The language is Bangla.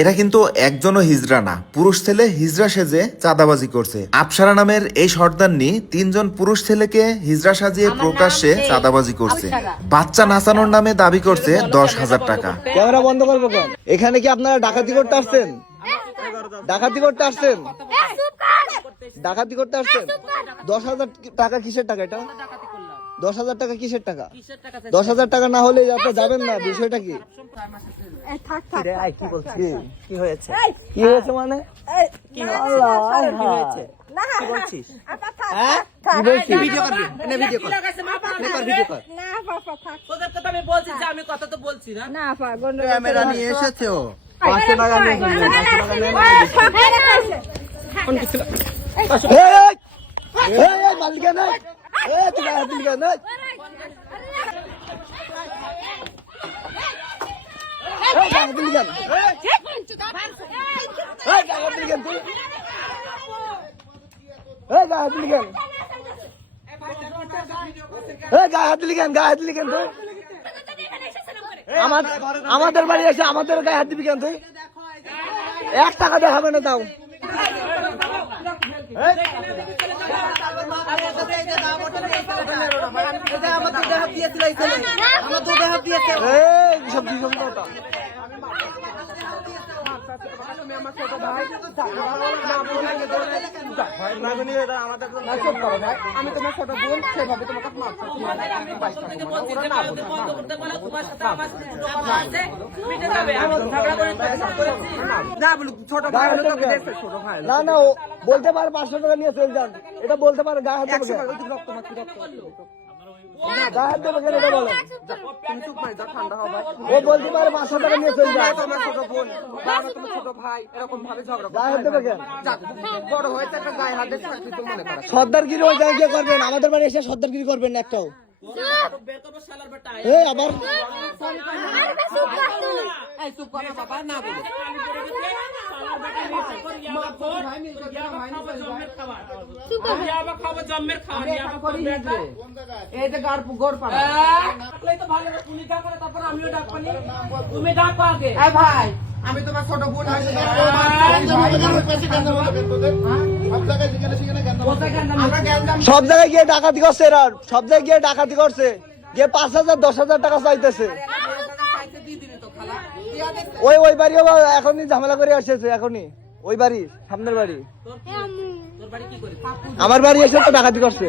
এরা কিন্তু একজনও হিজড়া না, পুরুষ ছেলে হিজড়া সেজে চাঁদাবাজি করছে। আফসারা নামের এই সর্দারনি 3 জন পুরুষ ছেলেকে হিজড়া সাজিয়ে প্রকাশ্যে চাঁদাবাজি করছে। বাচ্চা নাচানোর নামে দাবি করছে 10,000 টাকা। ক্যামেরা বন্ধ করবো কেন? এখানে কি আপনারা ডাকাতি করতে আসছেন? ডাকাতি করতে আসছেন? ডাকাতি করতে আসছেন? 10,000 টাকা কিসের টাকা? এটা 10,000 টাকা কিসের টাকা? 10,000 টাকা না হলে আপনি যাবেন না। বিষয়টা কি? কি হয়েছে? কি হয়েছে মানে? ক্যামেরা নিয়ে এসেছে ও। আমাদের বাড়ি এসে আমাদের গায়ে হাত দিবি কেন তুই? 1 টাকা দেখাবে না তাও। আমি তোমার ছোট বোন, সেভাবে তোমাকে না না বলতে পারে 500 টাকা নিয়ে চলে যান। এটা বলতে পারে গায়ে হাত দেবে। ও বলতে পারে 500 টাকা নিয়ে চলে যায়। তোমার ছোট বোন, তোমার ছোট ভাই এরকম ভাবে ঝগড়া গায়ে হাত দেবে কেন? বড় হয়েছে একটা গায়ে হাত দেবে মনে করে। সর্দারগিরি ওই জায়গায় গিয়ে করবেন, আমাদের বাড়ি এসে সর্দারগিরি করবেন না একটাও। আবার আমি তোমার ছোট বোন, সব জায়গায় গিয়ে ডাকাতি করছে এরা, সব জায়গায় গিয়ে ডাকাতি করছে, গিয়ে 5,000 10,000 টাকা চাইতেছে। ওই বাড়িও এখনই ঝামেলা করে আসছে, এখনই ওই বাড়ি সামনের বাড়ি। আমার বাড়ি এসে তো ডাকাতি করছে।